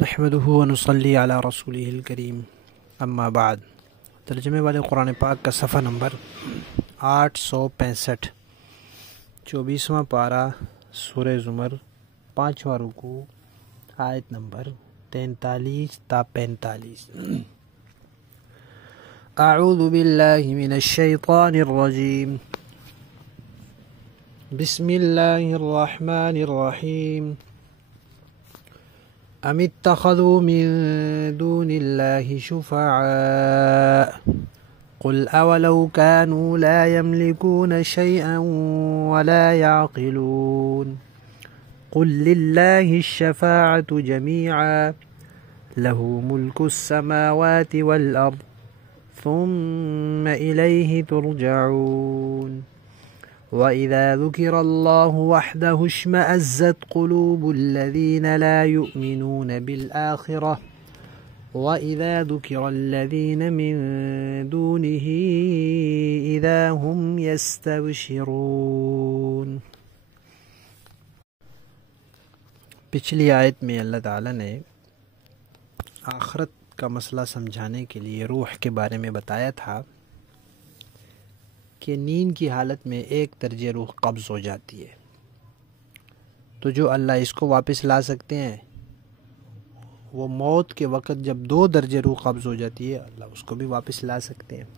نحمده ونصلی علی رسولہ الکریم اما بعد۔ ترجمے والے قرآن پاک کا صفحہ نمبر 865، 24واں پارہ، سورہ زمر، 5واں رکوع، آیت نمبر 43 تا 45۔ اعوذ باللہ من الشیطان الرجیم، بسم اللہ الرحمن الرحیم۔ ام اتخذوا من دون الله شفعاء قل اولو كانوا لا يملكون شيئا ولا يعقلون قل لله الشفاعة جميعا له ملك السماوات والأرض ثم إليه ترجعون وَإِذَا ذُكِرَ اللَّهُ وَحْدَهُ اشْمَأَزَّتْ قُلُوبُ الَّذِينَ لَا يُؤْمِنُونَ بِالْآخِرَةِ وَإِذَا ذُكِرَ الَّذِينَ مِن دُونِهِ إِذَا هُمْ يَسْتَبْشِرُونَ۔ پچھلی آیت میں اللہ تعالیٰ نے آخرت کا مسئلہ سمجھانے کے لیے روح کے بارے میں بتایا تھا کہ نیند کی حالت میں ایک درجہ روح قبض ہو جاتی ہے، تو جو اللہ اس کو واپس لا سکتے ہیں وہ موت کے وقت جب 2 درجہ روح قبض ہو جاتی ہے اللہ اس کو بھی واپس لا سکتے ہیں۔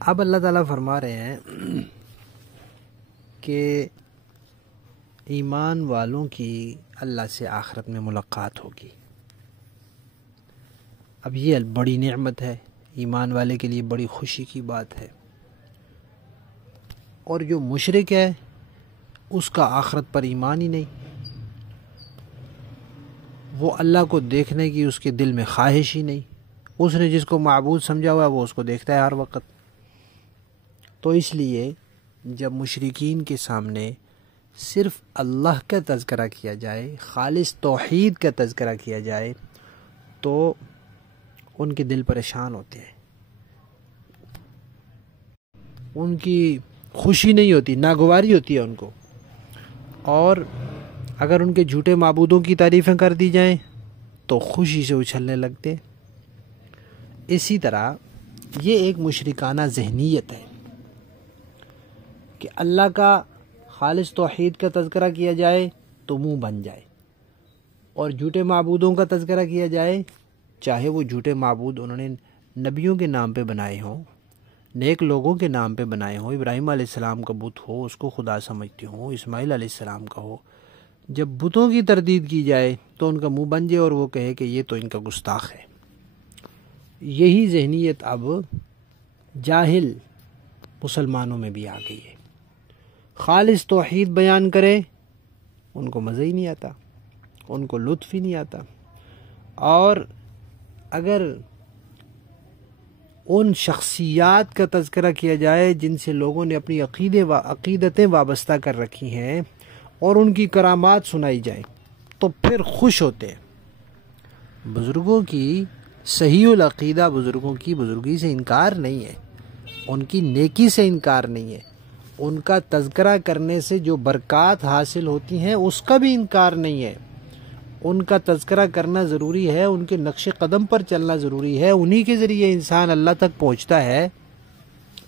اب اللہ تعالیٰ فرما رہے ہیں کہ ایمان والوں کی اللہ سے آخرت میں ملاقات ہوگی۔ اب یہ بڑی نعمت ہے، ایمان والے کے لیے بڑی خوشی کی بات ہے، اور جو مشرک ہے اس کا آخرت پر ایمان ہی نہیں، وہ اللہ کو دیکھنے کی اس کے دل میں خواہش ہی نہیں، اس نے جس کو معبود سمجھا ہوا ہے وہ اس کو دیکھتا ہے ہر وقت۔ تو اس لیے جب مشرکین کے سامنے صرف اللہ کا تذکرہ کیا جائے، خالص توحید کا تذکرہ کیا جائے تو ان کے دل پریشان ہوتے ہیں، ان کی خوشی نہیں ہوتی، ناگواری ہوتی ہے ان کو، اور اگر ان کے جھوٹے معبودوں کی تعریفیں کر دی جائیں تو خوشی سے اچھلنے لگتے۔ اسی طرح یہ ایک مشرکانہ ذہنیت ہے کہ اللہ کا خالص توحید کا تذکرہ کیا جائے تو منہ بن جائے، اور جھوٹے معبودوں کا تذکرہ کیا جائے، چاہے وہ جھوٹے معبود انہوں نے نبیوں کے نام پہ بنائے ہوں، نیک لوگوں کے نام پہ بنائے ہوں، ابراہیم علیہ السلام کا بت ہو اس کو خدا سمجھتے ہوں، اسماعیل علیہ السلام کا ہو، جب بتوں کی تردید کی جائے تو ان کا منہ بن جائے اور وہ کہے کہ یہ تو ان کا گستاخ ہے۔ یہی ذہنیت اب جاہل مسلمانوں میں بھی آ گئی ہے۔ خالص توحید بیان کرے ان کو مزہ ہی نہیں آتا، ان کو لطف ہی نہیں آتا، اور اگر ان شخصیات کا تذکرہ کیا جائے جن سے لوگوں نے اپنی عقیدتیں وابستہ کر رکھی ہیں اور ان کی کرامات سنائی جائیں تو پھر خوش ہوتے ہیں۔ بزرگوں کی صحیح العقیدہ، بزرگوں کی بزرگی سے انکار نہیں ہے، ان کی نیکی سے انکار نہیں ہے، ان کا تذکرہ کرنے سے جو برکات حاصل ہوتی ہیں اس کا بھی انکار نہیں ہے، ان کا تذکرہ کرنا ضروری ہے، ان کے نقش قدم پر چلنا ضروری ہے، انہی کے ذریعے انسان اللہ تک پہنچتا ہے۔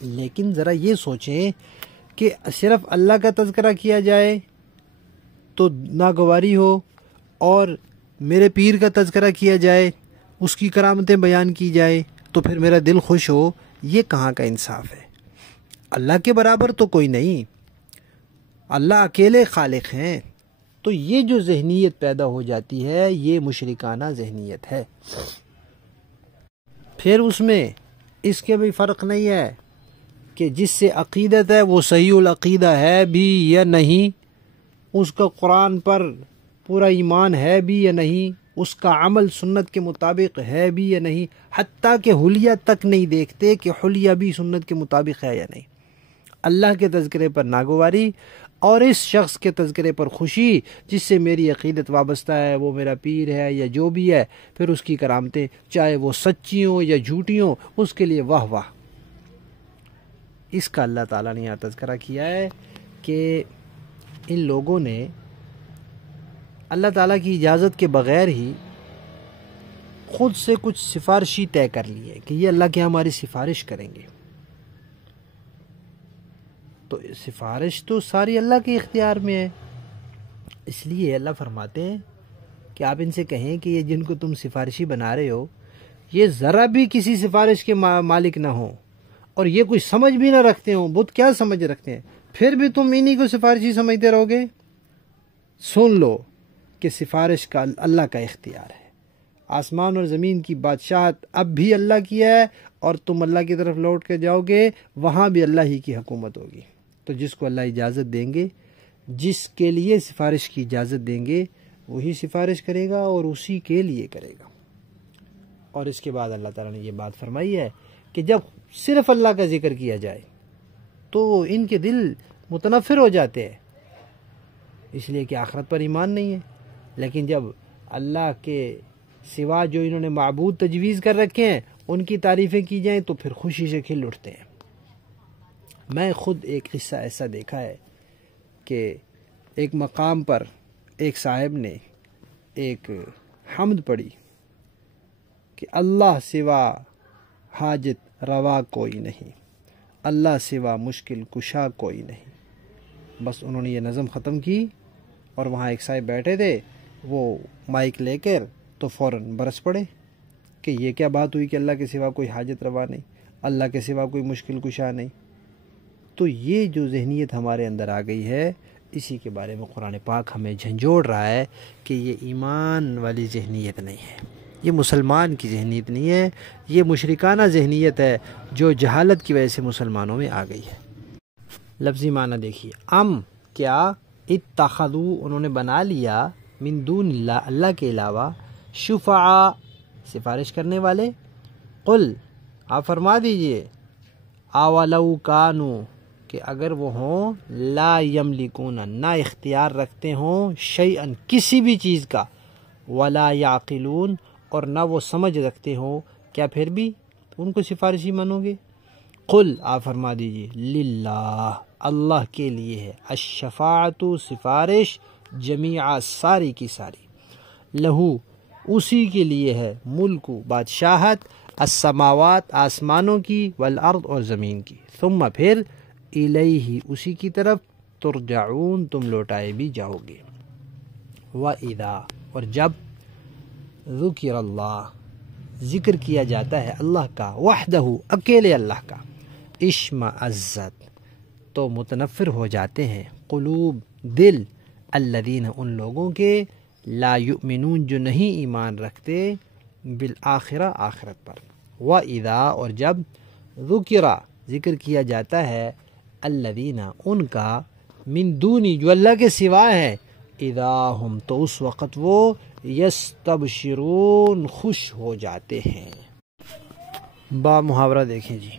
لیکن ذرا یہ سوچیں کہ صرف اللہ کا تذکرہ کیا جائے تو ناگواری ہو، اور میرے پیر کا تذکرہ کیا جائے، اس کی کرامتیں بیان کی جائے تو پھر میرا دل خوش ہو، یہ کہاں کا انصاف ہے؟ اللہ کے برابر تو کوئی نہیں، اللہ اکیلے خالق ہیں۔ تو یہ جو ذہنیت پیدا ہو جاتی ہے یہ مشرکانہ ذہنیت ہے۔ پھر اس میں اس کے بھی فرق نہیں ہے کہ جس سے عقیدت ہے وہ صحیح العقیدہ ہے بھی یا نہیں، اس کا قرآن پر پورا ایمان ہے بھی یا نہیں، اس کا عمل سنت کے مطابق ہے بھی یا نہیں، حتیٰ کہ حلیہ تک نہیں دیکھتے کہ حلیہ بھی سنت کے مطابق ہے یا نہیں۔ اللہ کے تذکرے پر ناگواری اور اس شخص کے تذکرے پر خوشی جس سے میری عقیدت وابستہ ہے، وہ میرا پیر ہے یا جو بھی ہے، پھر اس کی کرامتیں چاہے وہ سچی ہوں یا جھوٹی ہوں اس کے لیے واہ واہ۔ اس کا اللہ تعالیٰ نے یہاں تذکرہ کیا ہے کہ ان لوگوں نے اللہ تعالیٰ کی اجازت کے بغیر ہی خود سے کچھ سفارشی طے کر لی ہے کہ یہ اللہ کے ہماری سفارش کریں گے، تو سفارش تو ساری اللہ کے اختیار میں ہے۔ اس لیے اللہ فرماتے ہیں کہ آپ ان سے کہیں کہ یہ جن کو تم سفارشی بنا رہے ہو یہ ذرا بھی کسی سفارش کے مالک نہ ہوں اور یہ کوئی سمجھ بھی نہ رکھتے ہوں، بت کیا سمجھ رکھتے ہیں، پھر بھی تم انہی کو سفارشی سمجھتے رہو گے۔ سن لو کہ سفارش کا اللہ کا اختیار ہے، آسمان اور زمین کی بادشاہت اب بھی اللہ کی ہے، اور تم اللہ کی طرف لوٹ کے جاؤ گے وہاں بھی اللہ ہی کی حکومت ہوگی۔ تو جس کو اللہ اجازت دیں گے، جس کے لیے سفارش کی اجازت دیں گے، وہی سفارش کرے گا اور اسی کے لیے کرے گا۔ اور اس کے بعد اللہ تعالیٰ نے یہ بات فرمائی ہے کہ جب صرف اللہ کا ذکر کیا جائے تو ان کے دل متنفر ہو جاتے ہیں، اس لیے کہ آخرت پر ایمان نہیں ہے۔ لیکن جب اللہ کے سوا جو انہوں نے معبود تجویز کر رکھے ہیں ان کی تعریفیں کی جائیں تو پھر خوشی سے کھل اٹھتے ہیں۔ میں خود ایک قصہ ایسا دیکھا ہے کہ ایک مقام پر ایک صاحب نے ایک حمد پڑھی کہ اللہ سوا حاجت روا کوئی نہیں، اللہ سوا مشکل کشا کوئی نہیں۔ بس انہوں نے یہ نظم ختم کی اور وہاں ایک صاحب بیٹھے تھے، وہ مائک لے کر تو فوراً برس پڑے کہ یہ کیا بات ہوئی کہ اللہ کے سوا کوئی حاجت روا نہیں، اللہ کے سوا کوئی مشکل کشا نہیں۔ تو یہ جو ذہنیت ہمارے اندر آ گئی ہے، اسی کے بارے میں قرآن پاک ہمیں جھنجھوڑ رہا ہے کہ یہ ایمان والی ذہنیت نہیں ہے، یہ مسلمان کی ذہنیت نہیں ہے، یہ مشرکانہ ذہنیت ہے جو جہالت کی وجہ سے مسلمانوں میں آ گئی ہے۔ لفظی معنی دیکھیے، کیا اتخذوا انہوں نے بنا لیا، من دون اللہ اللہ کے علاوہ، شفعاء سفارش کرنے والے، قل آپ فرما دیجئے، اولو کانوا کہ اگر وہ ہوں، لا یملکون نہ اختیار رکھتے ہوں، شیئا کسی بھی چیز کا، ولا یعقلون اور نہ وہ سمجھ رکھتے ہوں، کیا پھر بھی ان کو سفارشی مانو گے؟ قل آپ فرما دیجئے، للہ اللہ کے لیے ہے، الشفاعت سفارش، جمیعا ساری کی ساری، لہو اسی کے لیے ہے، ملک بادشاہت، السماوات آسمانوں کی، والارض اور زمین کی، ثم پھر الیہ اسی کی طرف، ترجعون تم لوٹائے بھی جاؤ گے۔ وَإِذَا اور جب، ذکر اللہ ذکر کیا جاتا ہے اللہ کا، وحدہ اکیلے اللہ کا، اشمئزت تو متنفر ہو جاتے ہیں، قلوب دل، الذین ان لوگوں کے، لا یؤمنون جو نہیں ایمان رکھتے، بالآخرہ آخرت پر۔ وَإِذَا اور جب، ذکر کیا جاتا ہے، الذین ان کا، من دونی جو اللہ کے سوا ہے، اذا ہم تو اس وقت وہ، یستبشرون خوش ہو جاتے ہیں۔ با محاورہ دیکھیں جی،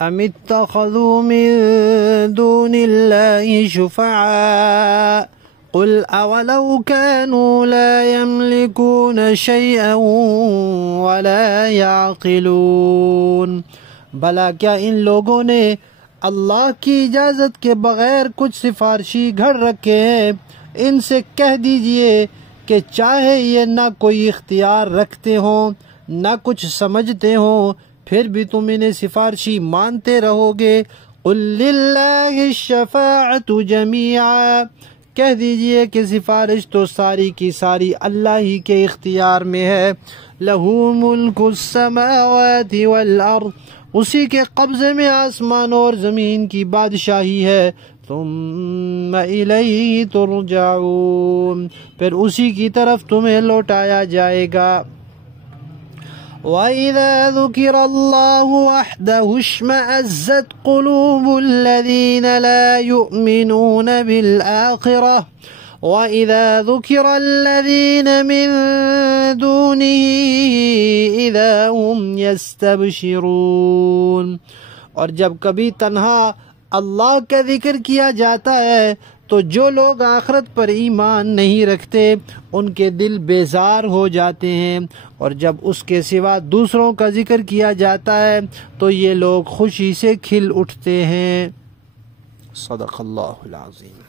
ام اتخذوا من دون اللہ شفعاء قل اولو كانوا لا يملكون شيئا ولا يعقلون بھلا کیا ان لوگوں نے اللہ کی اجازت کے بغیر کچھ سفارشی گھڑ رکھے ہیں؟ ان سے کہہ دیجئے کہ چاہے یہ نہ کوئی اختیار رکھتے ہوں نہ کچھ سمجھتے ہوں، پھر بھی تم انہیں سفارشی مانتے رہو گے۔ قل للہ الشفاعۃ جمیعا کہہ دیجئے کہ سفارش تو ساری کی ساری اللہ ہی کے اختیار میں ہے۔ لہ ملک السماوات والارض اسی کے قبضے میں آسمانوں اور زمین کی بادشاہی ہے۔ ثم الیہ ترجعون پھر اسی کی طرف تمہیں لوٹایا جائے گا۔ وَإِذَا ذُكِرَ اللَّهُ وَحْدَهُ اشْمَأَزَّتْ قُلُوبُ الَّذِينَ لَا يُؤْمِنُونَ بِالْآخِرَةِ وَإِذَا ذُكِرَ الَّذِينَ مِن دُونِهِ إِذَا هُمْ يَسْتَبْشِرُونَ اور جب کبھی تنہا اللہ کا ذکر کیا جاتا ہے تو جو لوگ آخرت پر ایمان نہیں رکھتے ان کے دل بیزار ہو جاتے ہیں، اور جب اس کے سوا دوسروں کا ذکر کیا جاتا ہے تو یہ لوگ خوشی سے کھل اٹھتے ہیں۔ صدق اللہ العظیم۔